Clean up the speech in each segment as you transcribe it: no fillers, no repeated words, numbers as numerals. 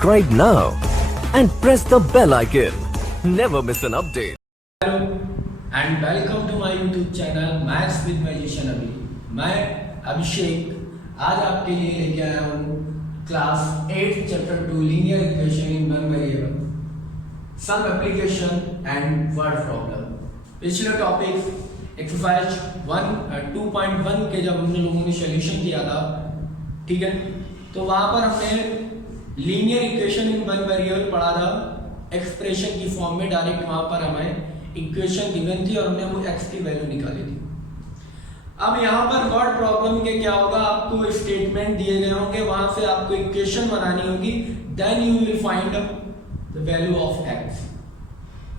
Subscribe now and press the bell icon. Never miss an update. Hello and welcome to my YouTube channel maths with magician Abhi. मैं अभिषेक आज आपके लिए लेके आया हूँ class 8 chapter 2 linear equation in one variable some application and word problem. पिछले topic exercise 2.1 के जब हमने लोगों ने सॉल्यूशन किया था, ठीक है, तो वहां पर हमने linear equation in one variable पढ़ा था। एक्सप्रेशन की फॉर्म में डायरेक्ट वहां पर हमें इक्वेशन गिवन थी और हमने वो x की वैल्यू निकाली थी। अब यहाँ पर वर्ड प्रॉब्लम के क्या होगा, आपको स्टेटमेंट दिए गए होंगे, वहां से आपको इक्वेशन बनानी होगी, then you will find the value of x।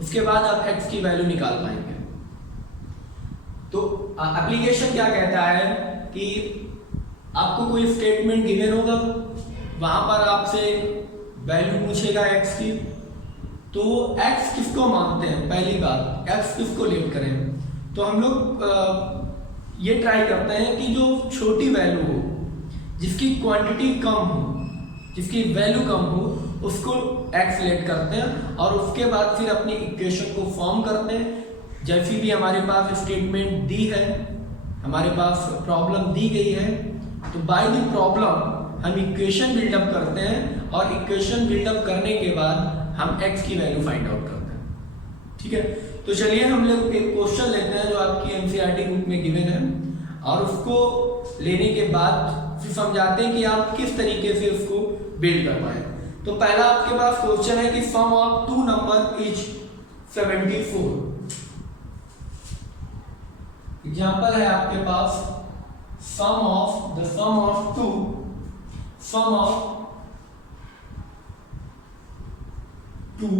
उसके बाद आप x की वैल्यू निकाल पाएंगे। तो एप्लीकेशन क्या कहता है कि आपको कोई स्टेटमेंट गिवन होगा, वहां पर आपसे वैल्यू पूछेगा x की, तो x किसको मानते हैं, पहली बात x किसको लेट करें, तो हम लोग ये ट्राई करते हैं कि जो छोटी वैल्यू हो, जिसकी क्वांटिटी कम हो, जिसकी वैल्यू कम हो, उसको x लेट करते हैं और उसके बाद फिर अपनी इक्वेशन को फॉर्म करते हैं। जैसी भी हमारे पास स्टेटमेंट दी है, हमारे पास प्रॉब्लम दी गई है, तो बाय द प्रॉब्लम हम इक्वेशन बिल्डअप करते हैं और इक्वेशन बिल्डअप करने के बाद हम x की वैल्यू फाइंड आउट करते हैं। ठीक है, तो चलिए हम लोग एक क्वेश्चन लेते हैं जो आपकी एनसीईआरटी बुक में गिवन है और उसको लेने के बाद फिर समझाते हैं कि आप किस तरीके से उसको बिल्ड कर पाए। तो पहला आपके पास क्वेश्चन है कि sum of two number is 74। Example है आपके पास sum of two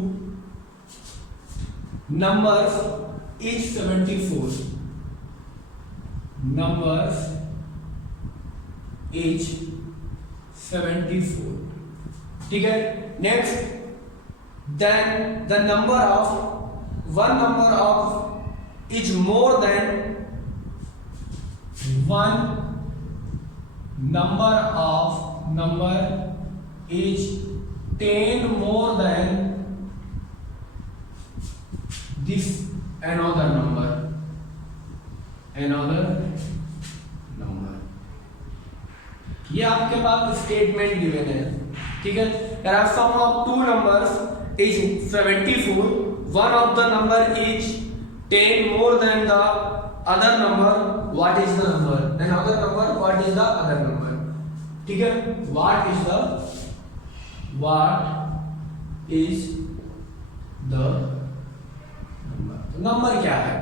numbers is 74. Numbers is 74. ठीक है, next then the number of one number of is more than one number is 10 more than this another number ये आपके पास statement given है। ठीक है, there are sum of two numbers is 74, one of the number is 10 more than the other number, what is the number, another number, what is the other number। ठीक है, what is the number क्या है।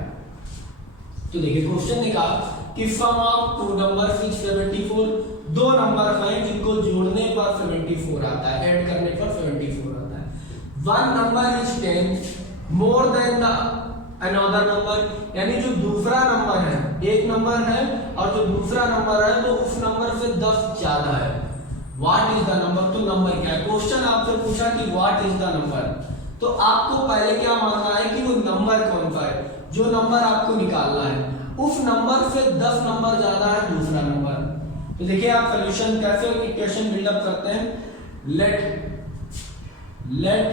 तो देखिए question ने कहा कि sum of two number 74, दो नंबर हैं जिनको जोड़ने पर 74 आता है, ऐड करने पर 74 आता है। One number is 10 more than the another number, यानी जो दूसरा नंबर है, एक नंबर है और जो दूसरा नंबर है तो उस नंबर से 10 ज्यादा है। व्हाट इज द नंबर, तो नंबर क्या है। क्वेश्चन आपसे पूछा कि व्हाट इज द नंबर, तो आपको पहले क्या मानना है कि वो नंबर कौन सा है, जो नंबर आपको निकालना है उस नंबर से 10 नंबर ज्यादा है दूसरा नंबर। तो देखिए आप सॉल्यूशन कैसे इक्वेशन बिल्डअप करते हैं। Let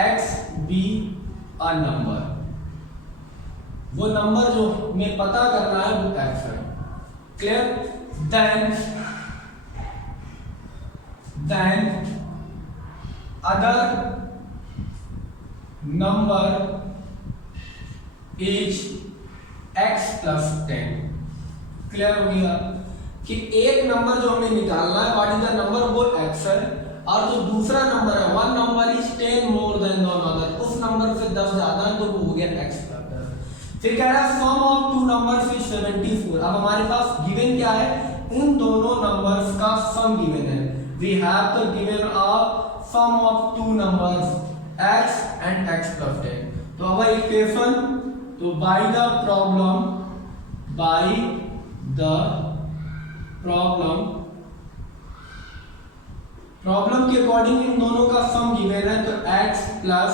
x be a number, वो नंबर जो हमें पता करना है वो x है। Clear, then other number is x plus 10। Clear हो गया कि एक नंबर जो हमें निकालना है व्हाट इज द नंबर, वो x है, और जो दूसरा नंबर है one number is 10 more than the other, उस नंबर से 10 ज्यादा है तो वो हो गया x प्लस 10। फिर कह रहा है सम ऑफ टू नंबर्स इज 74। अब हमारे पास गिवन क्या है, इन दोनों नंबर्स का सम गिवन है। We have the given of sum of two numbers x and x plus 10। तो our equation, तो by the प्रॉब्लम के अकॉर्डिंग इन दोनों का सम गिवन है, तो x प्लस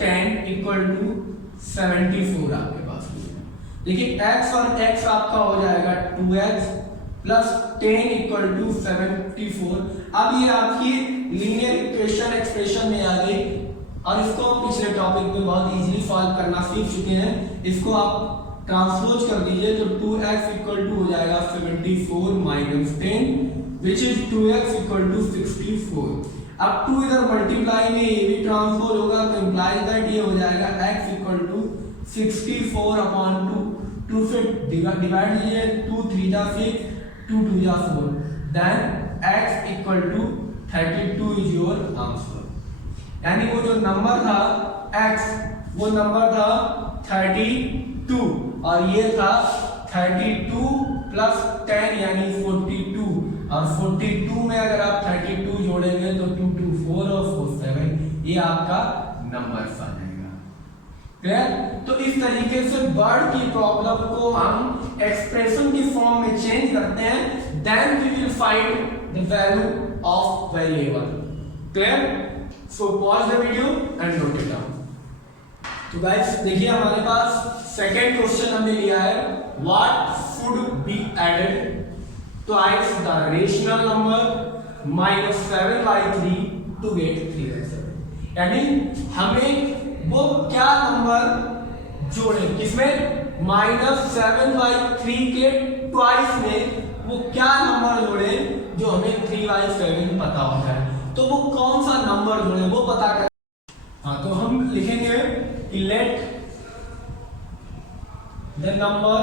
10 इक्वल टू 74 आपके पास। देखिए x और x आपका हो जाएगा 2x प्लस 10 इक्वल टू 74। अब ये आपकी लीनियर इक्वेशन एक्सप्रेशन में आ गई और इसको हम पिछले टॉपिक में बहुत इजीली सॉल्व करना सीख चुके हैं। इसको आप ट्रांसपोज कर दीजिए तो 2x इक्वल टू हो जाएगा 74 minus 10 which is 2x equal to 64। अब 2 इधर मल्टीप्लाई में ये भी ट्रांसपोज होगा तो इंप्लाइज दैट ये हो जाएगा x इक्वल टू 64 अपॉन 2 से डिवाइड कीजिए 2 3 जा 6 2 2 जा 4 then x equal to 32 is your answer. यानी वो जो नंबर था x वो नंबर था 32 और ये था 32 प्लस 10 यानी 42 और 42 में अगर आप 32 जोड़ेंगे तो 2 2 4 और 4 7 ये आपका नंबर आ जाएगा। क्लियर? तो इस तरीके से वर्ड की प्रॉब्लम को हम एक्सप्रेशन की फॉर्म में चेंज करते हैं then we will find the value of variable. Clear? So pause the video and note it down. तो गाइस देखिए हमारे पास सेकेंड क्वेश्चन हमने लिया है what should be added twice the rational number minus 7/3 to get 3/7। यानी हमें वो क्या नंबर जोड़े किसमें माइनस 7/3 के ट्वाइस में वो क्या नंबर जोड़े जो हमें 3/7 पता होता है। तो वो कौन सा नंबर जोड़े वो पता कर। हाँ तो हम लिखेंगे कि late the number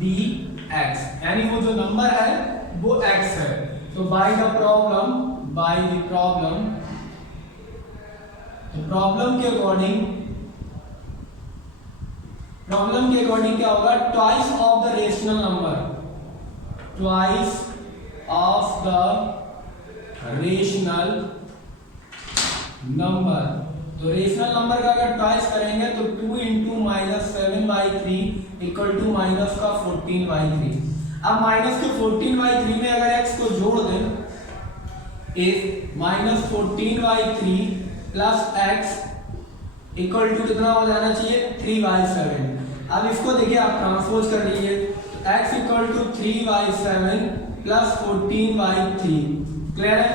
be x, यानी वो जो नंबर है वो x है। तो by the problem तो प्रॉब्लम के अकॉर्डिंग क्या होगा twice of the rational number, twice of the rational number. तो रेशनल नंबर का अगर ट्वाइस करेंगे तो 2 into minus 7/3 equal to minus का 14/3। अब माइनस के 14/3 में अगर x को जोड़ दें if minus 14/3 plus x equal to कितना हो जाना चाहिए 3/7। अब इसको देखिए आप ट्रांसपोज कर लीजिए तो x equal to 3/7 plus 14/3। Clear है?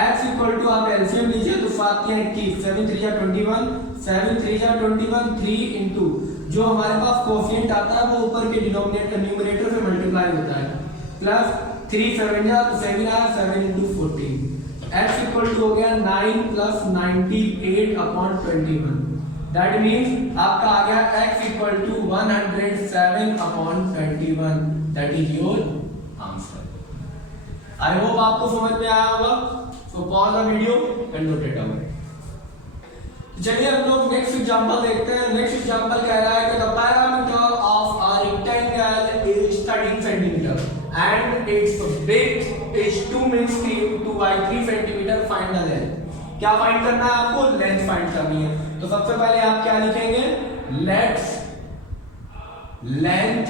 x इक्वल टू आप एलसीएम लीजिए तो 7 या 21 7 3 जा 21 7 3 जा 21 3 इंटू जो हमारे पास कोफिशिएंट आता है वो ऊपर के डिनोमिनेटर न्यूमरेटर से मल्टीप्लाई होता है प्लस 3 7 जा तो 7 आया 7 इंटू 14 x इक्वल टू हो गया 9 प्लस 98 अपॉन 21। दैट मीन्स आपका आ गया x equal to 107 upon 21। That is your answer. I hope आपको समझ में आया होगा। So pause the video and note it down. चलिए हम लोग नेक्स्ट एग्जांपल देखते हैं। नेक्स्ट एग्जांपल कह रहा है कि the parameter of a rectangle is 13 centimetre and it's width is 2 means 2/3 centimetre. Find the length. क्या फाइंड करना है आपको? लेंथ फाइंड करनी है। तो सबसे पहले आप क्या लिखेंगे let's length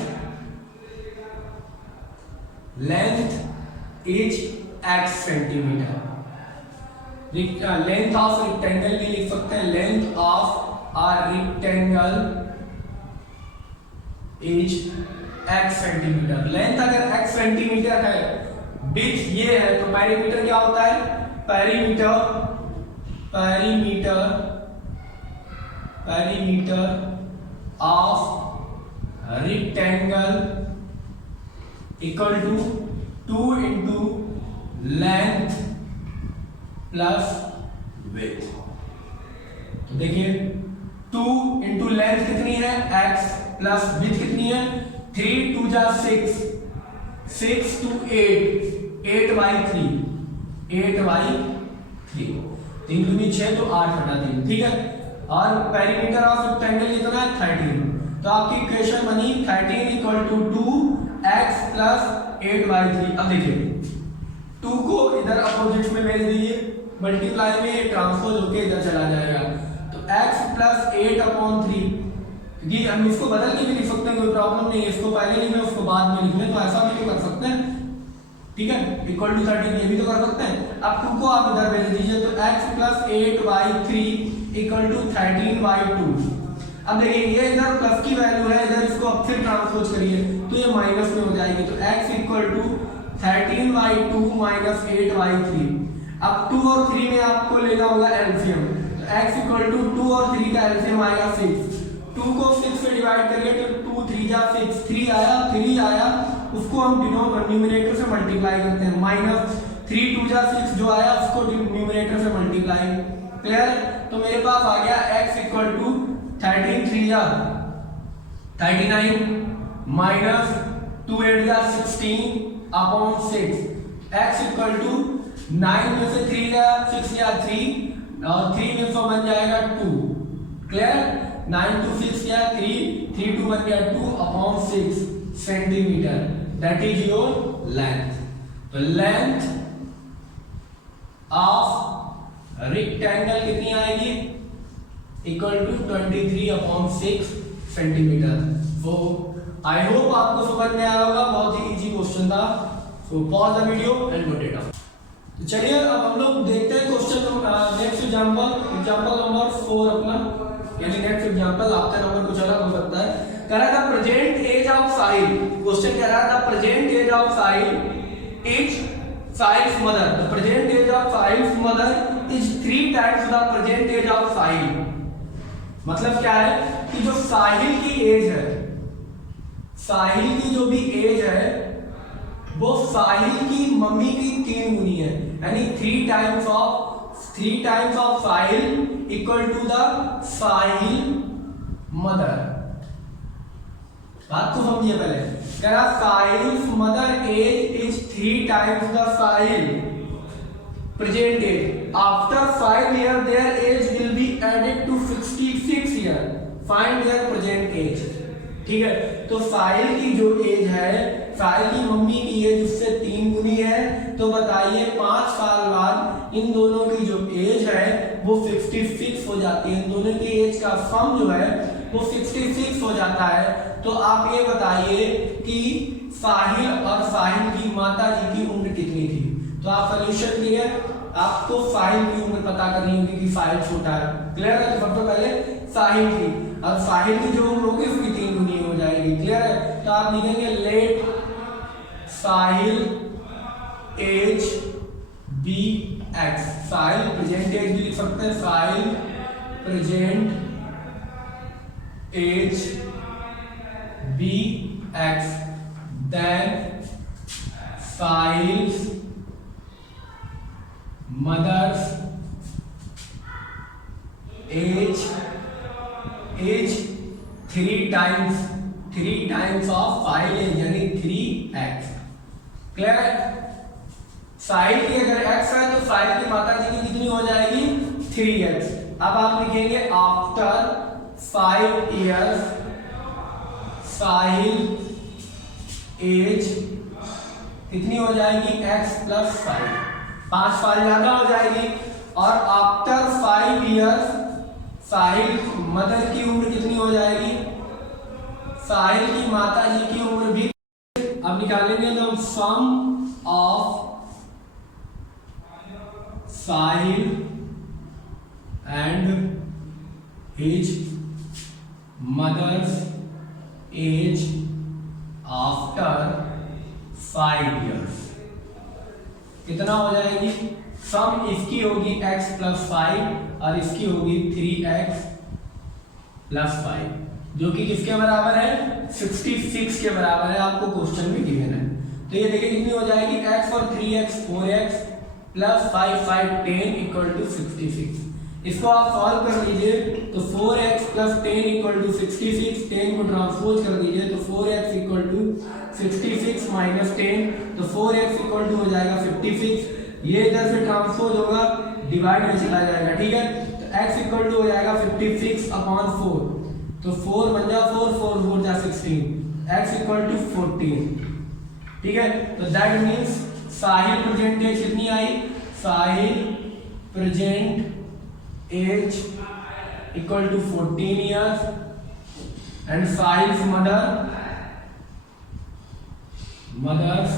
is x centimetre. Length of rectangle भी लिख सकते हैं length of a rectangle is x centimetre. Length अगर x सेंटीमीटर है विड्थ ये है तो पेरीमीटर क्या होता है perimeter of rectangle equal to 2 into length plus width. तो देखिए 2 इंटू लेंथ कितनी है x प्लस विड्थ कितनी है 3 2 जा 6 6 to 8/3 3 दूनी 6 तो 8/3। ठीक है। और पेरीमीटर ऑफ रेक्टेंगल कितना है 13। तो आपकी इक्वेशन बनी 13 इक्वल टू 2x प्लस 8/3। अब देखिए 2 को इधर अपोजिट में भेज दीजिए मल्टीप्लाई में ट्रांसपोज होके इधर चला जाएगा तो x प्लस 8/3। क्योंकि हम इसको बदल के भी लिख सकते हैं कोई प्रॉब्लम नहीं है। इसको पहले लिखना उसको बाद में लिखना तो ऐसा भी तो कर सकते हैं। ठीक है इक्वल टू 13 ये भी तो कर सकते हैं। अब 2 को आप इधर भेज दीजिए तो x प्लस 8/3 इक्वल टू 13/2। अब देखिए ये इधर प्लस की वैल्यू है, इधर इसको अब फिर ट्रांसपोज करिए तो ये माइनस में हो जाएगी, तो x इक्वल टू 13/2 माइनस 8/3। अब 2 और 3 में आपको लेना होगा एलसीएम, तो x इक्वल टू 2 और 3 का एलसीएम आएगा 6। 2 को 6 से डिवाइड करिए तो 2 3 जा 6, 3 आया, उसको हम न्यूमरेटर से मल्टीप्लाई करते हैं, माइनस 3 2 जा 6 जो आया उसको न्यूमरेटर से मल्टीप्लाई। क्लियर? तो मेरे पास आ गया x इक्वल टू 13 3 जा 39 माइनस 2 8 जा 16 अपॉन 6। x इक्वल टू 9 में से 3 जा 6 या 3 और 3 में से बन जाएगा 2। क्लियर? 9 2 6 या 3 3 2 बन गया 2 upon 6 centimetre, that is your length. तो लेंथ ऑफ रेक्टेंगल कितनी आएगी? Equal to 23/6 centimetre. So I hope आपको समझ में आया होगा, बहुत ही इजी क्वेश्चन था। सो pause the video and note it down. तो चलिए अब हम लोग देखते हैं क्वेश्चन नेक्स्ट एग्जांपल नंबर 4 अपना, यानी नेक्स्ट एग्जांपल आपका नंबर कुछ अलग हो सकता है। कह रहा था present age of Sahil, question कह रहा था present age of Sahil is Sahil's mother. The present age of Sahil's mother is 3 times the present age of Sahil. मतलब क्या है कि जो साहिल की एज है, साहिल की जो भी एज है वो साहिल की मम्मी की 3 गुनी है, यानी 3 times of Sahil equal to the Sahil mother. बात को समझिए पहले, कह रहा Sahil's mother age is 3 times the Sahil present age. After 5 years their age will be added to 66 years. Find their present age. ठीक है, तो साहिल की जो एज है, साहिल की मम्मी की एज उससे 3 गुनी है, तो बताइए 5 साल बाद इन दोनों की जो एज है वो 66 हो जाती है। इन दोनों की एज का सम जो है वो 66 हो जाता है। तो आप ये बताइए कि साहिल और साहिल की माता जी की उम्र कितनी थी? तो आप सॉल्यूशन क्लियर, आपको साहिल की उम्र पता करनी होगी कि साहिल छोटा है। क्लियर है? तो सबसे पहले साहिल की, अब साहिल की जो उम्र होगी उसकी 3 गुनी हो जाएगी। क्लियर है? तो आप लिखेंगे let Sahil age be x. Sahil present age भी लिख सकते हैं, Sahil present age be x, then Sahil's mother's age 3 times of Sahil age, यानी 3x। क्लियर है? साहिल की अगर x है तो साहिल की माता जी की कितनी हो जाएगी? 3x। अब आप लिखेंगे आफ्टर 5 years साहिल एज कितनी हो जाएगी? x + 5, 5 साल ज्यादा हो जाएगी। और आफ्टर 5 years साहिल मदर की उम्र कितनी हो जाएगी? साहिल की माता जी की उम्र भी। अब निकालेंगे तो हम sum of Sahil and his mother's age after 5 years कितना हो जाएगी? सम इसकी होगी x + 5 और इसकी होगी 3x + 5, जो कि किसके बराबर है? 66 के बराबर है। आपको क्वेश्चन में गिवन है। तो ये देखिए कितनी हो जाएगी? x और 3x 4x + 5 5 10 = 66। इसको आप सॉल्व कर लीजिए तो 4x + 10 = 66। 10 को ट्रांसपोज कर दीजिए तो 4x = 66 - 10, तो 4x = हो जाएगा 56। ये इधर से ट्रांसपोज होगा, डिवाइड में चला जाएगा। ठीक है, तो x = हो जाएगा 56/4, तो 4 बन जा 4 4 4 जा 16, x = 14। ठीक है, तो that means Sahil present age कितनी आई? Sahil present age equal to 14 years and Sahil's mother's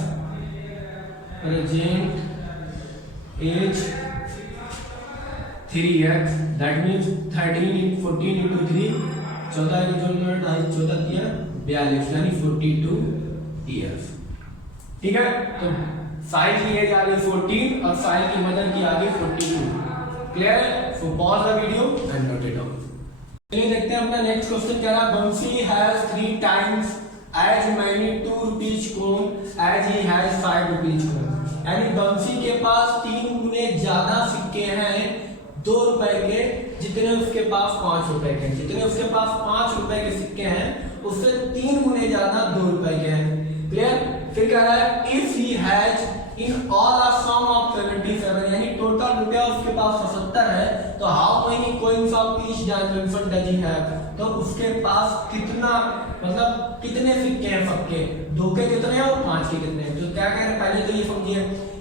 present age 3x, that means 14 into 3 14 को जोड़ दो 2.5 14 किया 42 यानी 42 ईयर्स। ठीक है, तो साइज की एज आ गई 14 और साइज की मदर की आ गई 42। क्लियर है? So pause the video and note it down. चलिए देखते हैं अपना नेक्स्ट क्वेश्चन क्या रहा। Bansi has 3 times as many 2 rupees coin as he has 5 rupees coin. यानी बंसी के पास 3 गुने ज्यादा सिक्के हैं 2 रुपए के जितने उसके पास 5 रुपए के। जितने उसके पास 5 रुपए के सिक्के हैं उससे 3 गुने ज्यादा 2 रुपए के हैं। क्लियर? फिर कह रहा है if he has in all a sum of 77 यानी टोटल रुपया उसके पास 77 है तो how many coins of each dimension does he have. तो उसके पास कितना मतलब कितने सिक्के हैं सबके, 2 के कितने हैं और 5 के कितने हैं। तो क्या कह रहे हैं पहले तो ये समझिए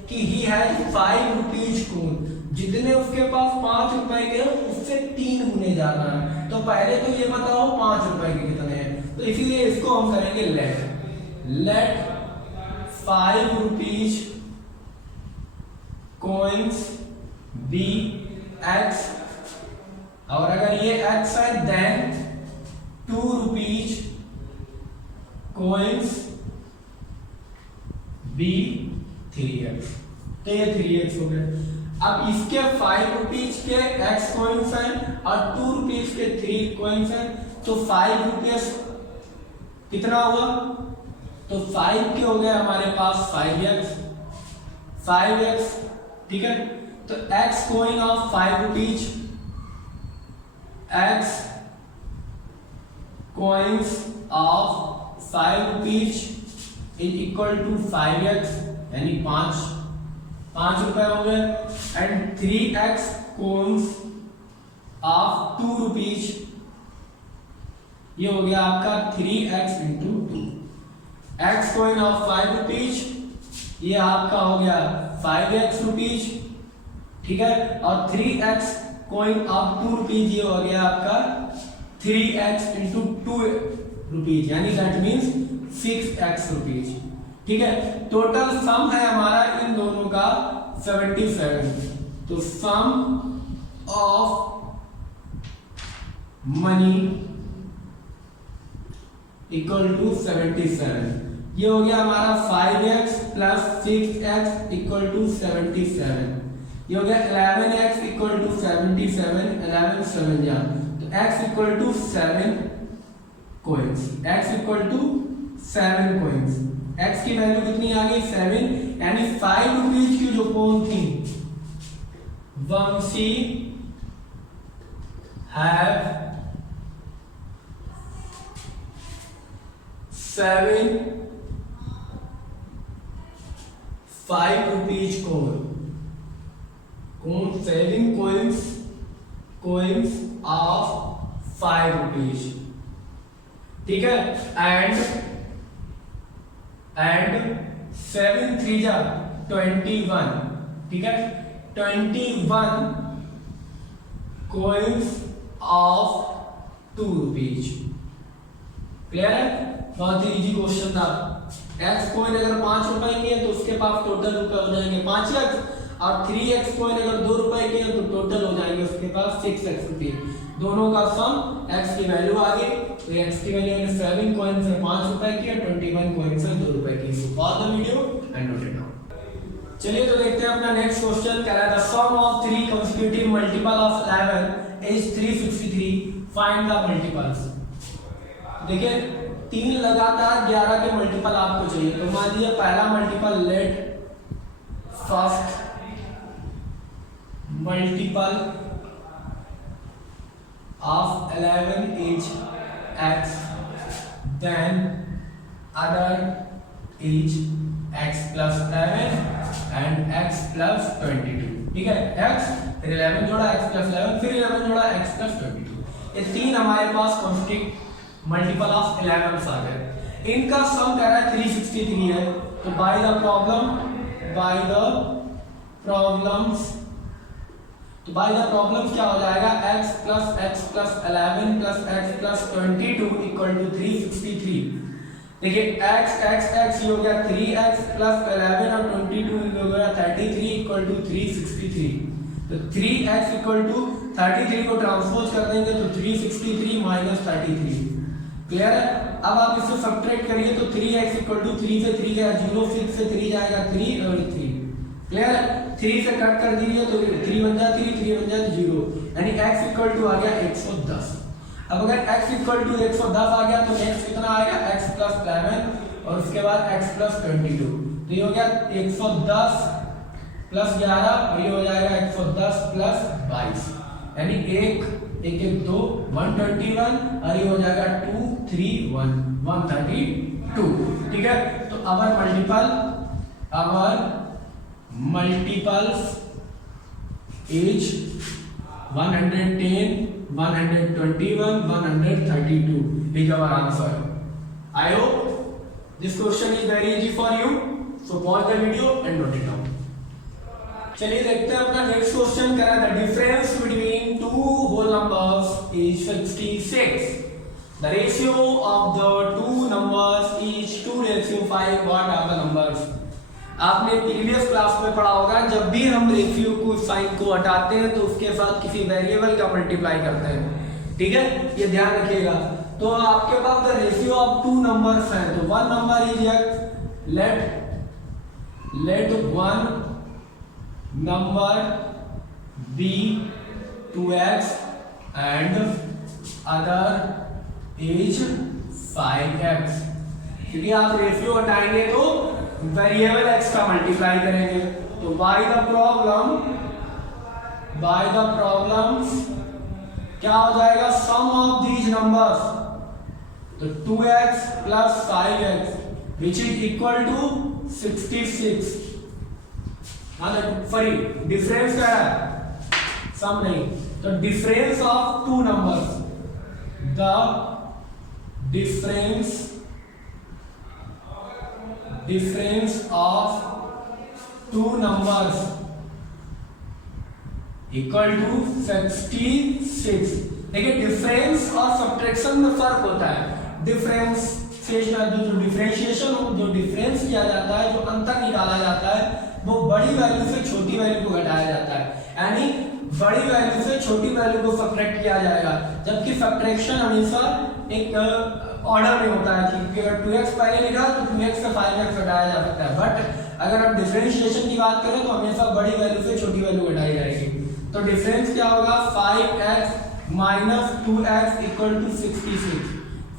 कि ही हैज 5 रुपीज कॉइन, जितने उसके पास 5 रुपए के हैं उससे 3 गुने ज्यादा है। तो पहले तो ये बताओ 5 रुपए के कितने हैं। तो इसीलिए इसको हम करेंगे late 5 rupees coins be x, और अगर ये x है then 2 rupees coins be 3x। तो ये 3x हो गया। अब इसके 5 रुपीज के x coins हैं और 2 रुपीज के 3 coins हैं तो 5 रुपीज कितना हुआ, तो 5 के हो गए हमारे पास 5x। ठीक है, तो x coin of 5 rupees, x coins of 5 rupees is equal to 5x यानी 5 रुपए हो गए। And 3x coins of 2 rupees, ये हो गया आपका 3x into 2। x coin of 5 rupees ये आपका हो गया 5x रुपीज। ठीक है, और 3x कोइन ऑफ 2 रुपीज ये हो गया आपका 3x इंटू 2 रुपीज यानी दैट मीन्स 6x रुपीज। ठीक है, टोटल सम है हमारा इन दोनों का 77। तो सम ऑफ मनी इक्वल टू 77। ये हो गया हमारा 5x plus 6x equal to 77। ये हो गया 11x इक्वल टू 77, 11 7 जा तो x equal to 7 coins, x equal to 7 coins. x की वैल्यू कितनी आ गई 7, यानी 5 रुपीज की जो कॉइन थी Vanshi have 7 5 rupees coin 7 coins of 5 rupees. ठीक है, एंड 7 3 जा 21। ठीक है, 21 coins ऑफ 2 रुपीज। क्लियर है? बहुत ही इजी क्वेश्चन था। x कॉइन अगर 5 रुपए की है तो उसके पास टोटल रुपए हो जाएंगे 5x, और 3x कॉइन अगर 2 रुपए की है तो टोटल हो जाएंगे उसके पास 6x रुपए। दोनों का सम x की वैल्यू आ गई, तो x की वैल्यू है 7 कॉइन से 5 रुपए की और 21 कॉइन से 2 रुपए की। So pause the video and note it down. चलिए तो देखते हैं अपना नेक्स्ट क्वेश्चन क्या है। The sum of 3 consecutive multiple of 11 is 363, find the multiples. देखिए 3 लगातार 11 के मल्टीपल आपको चाहिए। तो मान लीजिए पहला multiple let first multiple of 11 is x, then other is x plus 11 and x plus 22। ठीक है, x फिर 11 जोड़ा x plus 11 फिर 11 जोड़ा x plus 22। ये 3 हमारे पास कॉन्स्टिट्यूट मल्टीपल ऑफ 11 आ गए। इनका सम कह रहा है 363 है। तो बाय द प्रॉब्लम्स क्या हो जाएगा, x plus 11 plus x plus 22 equal to 363। देखिए x ये हो गया 3x plus 11 और 22 हो गया 33 इक्वल टू 363। तो 3x इक्वल टू 33 को ट्रांसपोज कर देंगे तो 363 माइनस 33। क्लियर है? अब आप इससे सब्ट्रैक्ट करिए तो 3x इक्वल टू 3 से 3 गया 0, 6 से 3 जाएगा 3 और 3। क्लियर है? 3 से कट कर दीजिए तो 3 बन जाए 3 बन जाए 0, यानी x इक्वल टू आ गया 110। अब अगर x इक्वल टू 110 आ गया तो नेक्स्ट कितना आएगा x प्लस 11 और उसके बाद x प्लस 22। तो ये हो गया 110 प्लस 11 और ये हो जाएगा 110 प्लस 22, यानी 1 2 121 और ये हो जाएगा 2 3 1 132। ठीक है? तो अवर multiples is 110 121 132 is our answer. I hope this question is very easy for you. So pause the video and note it down. चलिए देखते हैं अपना नेक्स्ट क्वेश्चन करा। The difference between two whole numbers is 56. The ratio of the two numbers is 2:5. What are the numbers? आपने previous class में पढ़ा होगा, जब भी हम रेशियो को साइन को हटाते हैं तो उसके साथ किसी वेरिएबल का मल्टीप्लाई करते हैं। ठीक है, ये ध्यान रखिएगा। तो आपके पास the ratio of two numbers है, तो one number is x, let one number be 2x and other is 5x। क्योंकि आप रेशियो हटाएंगे तो वेरिएबल x का मल्टीप्लाई करेंगे, तो बाय द प्रॉब्लम क्या हो जाएगा? सम ऑफ दीज नंबर्स, तो 2x plus 5x which is equal to 66। Sorry, difference क्या है? सम नहीं, तो difference of two numbers, the difference of two numbers equal to 66। देखिए डिफरेंस और सब्ट्रैक्शन में फर्क होता है। डिफरेंशिएशन जो डिफरेंशिएशन जो डिफरेंस किया जाता है, जो अंतर निकाला जाता है, वो बड़ी वैल्यू से छोटी वैल्यू को घटाया जाता है, यानी बड़ी वैल्यू से छोटी वैल्यू को सब्ट्रैक्ट किया जाएगा। जबकि सब्ट्रैक्शन हमेशा एक ऑर्डर में होता है कि अगर 2x पहले लिखा तो 2x से 5x घटाया जा सकता है, बट अगर आप डिफरेंशिएशन की बात करें तो हमेशा बड़ी वैल्यू से छोटी वैल्यू घटाई जाएगी। तो डिफरेंस क्या होगा? 5x minus 2x equal to 66।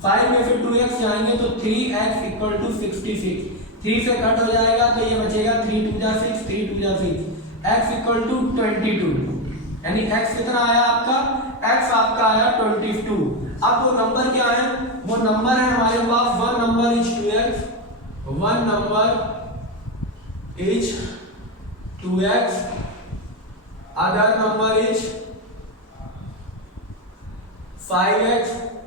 5 में से 2x जाएंगे तो 3x इक्वल टू 66। 3 से कट हो जाएगा तो ये बचेगा 3 2 जा 6, 3 2 जा 6, x इक्वल टू 22, यानी x कितना आया आपका? x आपका आया 22। अब वो नंबर क्या है? वो नंबर है हमारे पास, one number is 2x, one number is 2x, other number is 5x।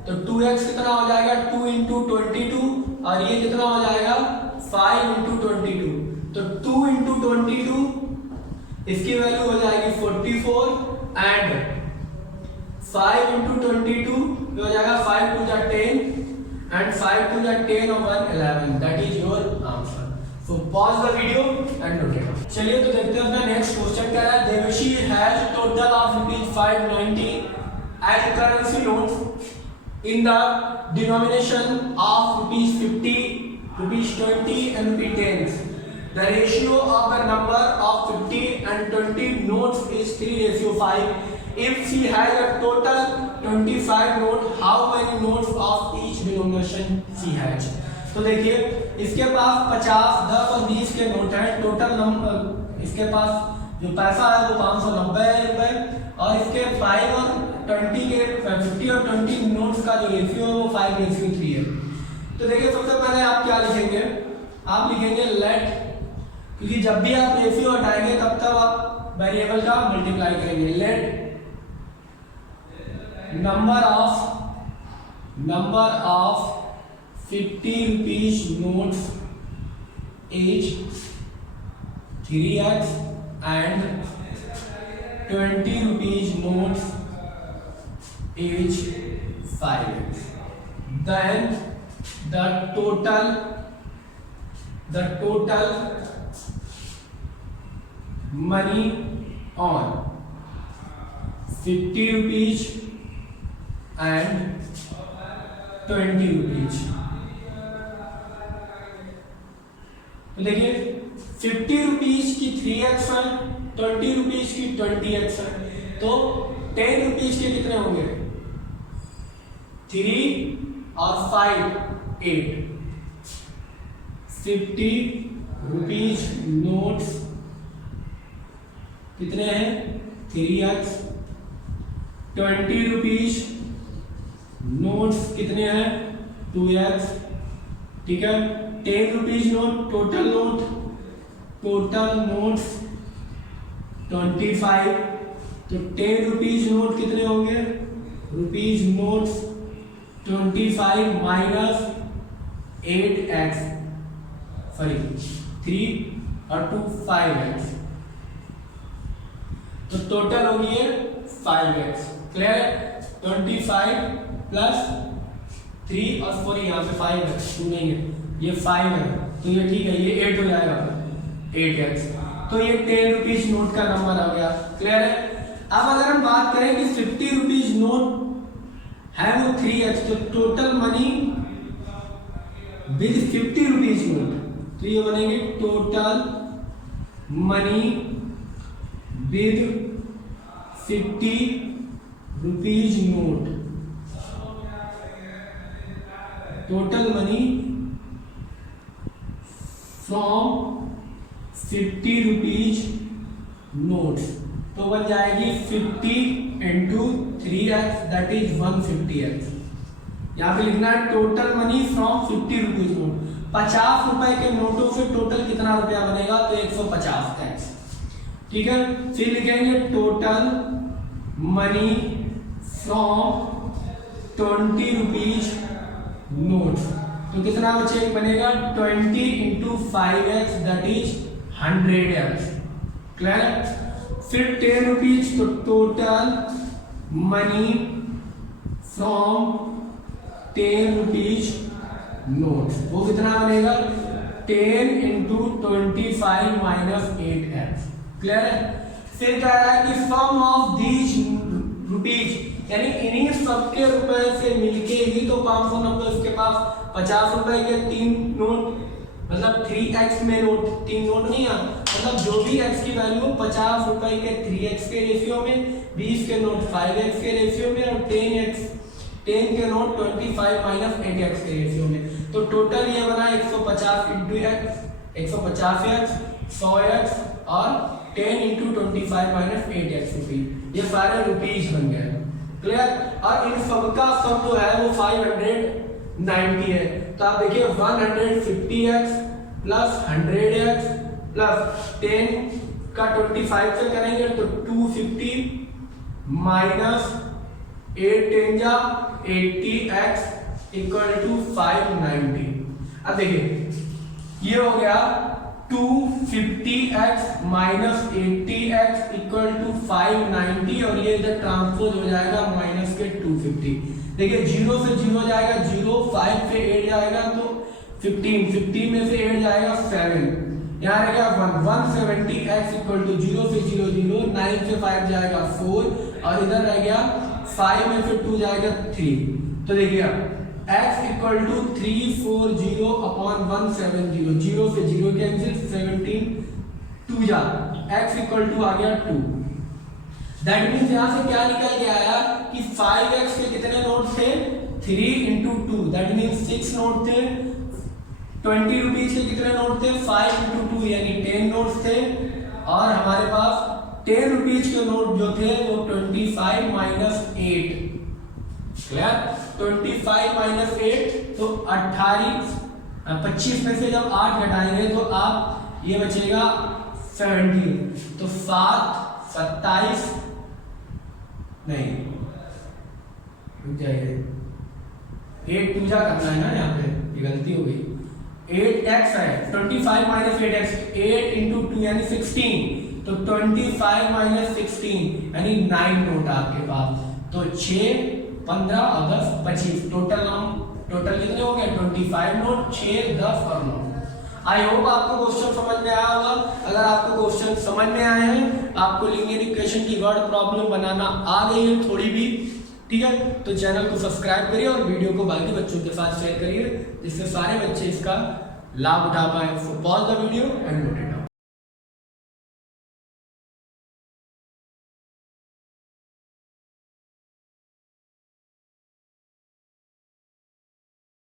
तो 2x कितना हो जाएगा? 2 इंटू 22 और ये कितना हो जाएगा? 5 इंटू 22। तो 2 इंटू 22 इसकी वैल्यू हो जाएगी 44 एंड 5 इंटू 22 हो जाएगा 5 2 जा 10 एंड 5 2 जा 10 और 1 11। That is your answer. So pause the video and note it. चलिए तो देखते हैं अपना नेक्स्ट क्वेश्चन क्या है। Devshi has total of ₹590 as currency notes in the denomination of ₹50, ₹20 and ₹10. The ratio of the number of 50 and 20 notes is 3:5. If she has a total 25 notes, how many notes of each denomination she has? तो देखिए इसके पास 50, 10 और 20 के note हैं। Total number इसके पास जो पैसा है वो 590 रुपए, और इसके 5 और 20 के 50 और 20 नोट्स का जो रेशियो है वो 5:3 है। तो देखिए सबसे पहले आप क्या लिखेंगे? आप लिखेंगे लेट, क्योंकि जब भी आप रेशियो हटाएंगे तब तक आप वेरिएबल का मल्टीप्लाई करेंगे। Let number of 50 rupees notes is 3x and 20 rupees notes is 5x. Then the total money on 50 rupees and 20 rupees. तो देखिए 50 रुपीज की 3x है, 20 रुपीज की 20x है, तो 10 रुपीज के कितने होंगे? 3 और 5 8। 50 रुपीज नोट्स कितने हैं? 3x। 20 रुपीज नोट्स कितने हैं? 2x। ठीक है। 10 रुपीज नोट, टोटल नोट्स 25। तो 10 रुपीज नोट कितने होंगे? Rupees notes 25 minus 8x, sorry 3 और 2 5x, तो टोटल होगी है 5x। क्लियर? 25 प्लस 3 और 4, यहाँ पे 5x 2 नहीं है, ये 5 है, तो ये ठीक है, ये 8 हो जाएगा 8x। तो ये 10 रुपीज नोट का नंबर आ गया। क्लियर है? अब अगर हम बात करें कि 50 रुपीज नोट है वो 3x, तो total money with 50 rupees note, तो ये बनेंगे total money with 50 rupees note. Total money from 50 rupees notes, तो बन जाएगी 50 into 3x, that is 150x। यहाँ पे लिखना है total money from 50 rupees note. 50 रुपए के नोटों से टोटल कितना रुपया बनेगा? तो 150x। ठीक है। फिर लिखेंगे total money from 20 rupees notes, तो कितना बनेगा? 20 into 5x, that is 100x। Clear? फिर 10 रुपीज, तो total money from 10 rupees notes, वो कितना बनेगा? 10 इंटू 25 माइनस 8x। क्लियर है? फिर कह रहा है कि सम ऑफ दीज रुपीज, यानी इन्हीं सबके रुपए से मिलके ही तो 590 उसके पास 50 रुपए के 3 नोट, मतलब 3x में नोट 3 नोट नहीं है, मतलब जो भी x की वैल्यू 50 रुपए के 3x के रेशियो में, 20 के नोट 5x के रेशियो में, और 10 के नोट 25 माइनस 8x के रेशियो में। तो टोटल ये बना 150 इंटू x, 150x, 100x और 10 इंटू 25 माइनस 8x रुपीज। ये सारे रुपीज बन गए। क्लियर? और इन सबका सब जो है वो 590 है। तो आप देखिए 150x प्लस 100x प्लस 10 का 25 से करेंगे तो 250 माइनस 8 10 जा 80x इक्वल टू 590। अब देखिए ये हो गया 250x minus 80x equal to 590, और ये इधर ट्रांसपोज हो जाएगा माइनस के 250। देखिए 0 से 0 जाएगा 0, 5 से 8 जाएगा तो 15, 15 में से 8 जाएगा 7, यहाँ रहेगा 170x इक्वल टू 0 से 0 0, 9 से 5 जाएगा 4, और इधर रह गया 5 में से 2 जाएगा 3। तो देखिए x इक्वल टू 340 अपॉन 170, 0 से 0 कैंसिल, 17 2 जा, x इक्वल टू आ गया 2। दैट मीन्स यहाँ से क्या निकल के आया कि 5x के कितने नोट थे? 3 इंटू 2, दैट मीन्स 6 नोट थे। 20 रुपीज के कितने नोट थे? 5 इंटू 2 यानी 10 नोट थे, और हमारे पास 10 रुपीज के नोट जो थे वो 25 माइनस 8। क्लियर? 25 माइनस 8 तो 28, 25 में से जब 8 घटाएंगे तो आप ये बचेगा 17, तो 7 27 नहीं रुक जाइए, 8 पूजा करना है ना, यहाँ पे ये गलती हो गई। 8x है, 25 माइनस 8x, 8 इंटू 2 यानी 16, तो 25 माइनस 16 यानी 9 नोट आपके पास, तो 6 15 और 10 25, टोटल कितने हो गए? 25 नोट, 6 10 और 9। आई होप आपको क्वेश्चन समझ में आया होगा। अगर आपको क्वेश्चन समझ में आए हैं, आपको लीनियर इक्वेशन की वर्ड प्रॉब्लम बनाना आ गई है थोड़ी भी, ठीक है, तो चैनल को सब्सक्राइब करिए और वीडियो को बाकी बच्चों के साथ शेयर करिए जिससे सारे बच्चे इसका लाभ उठा पाए। सो pause the video and note it down.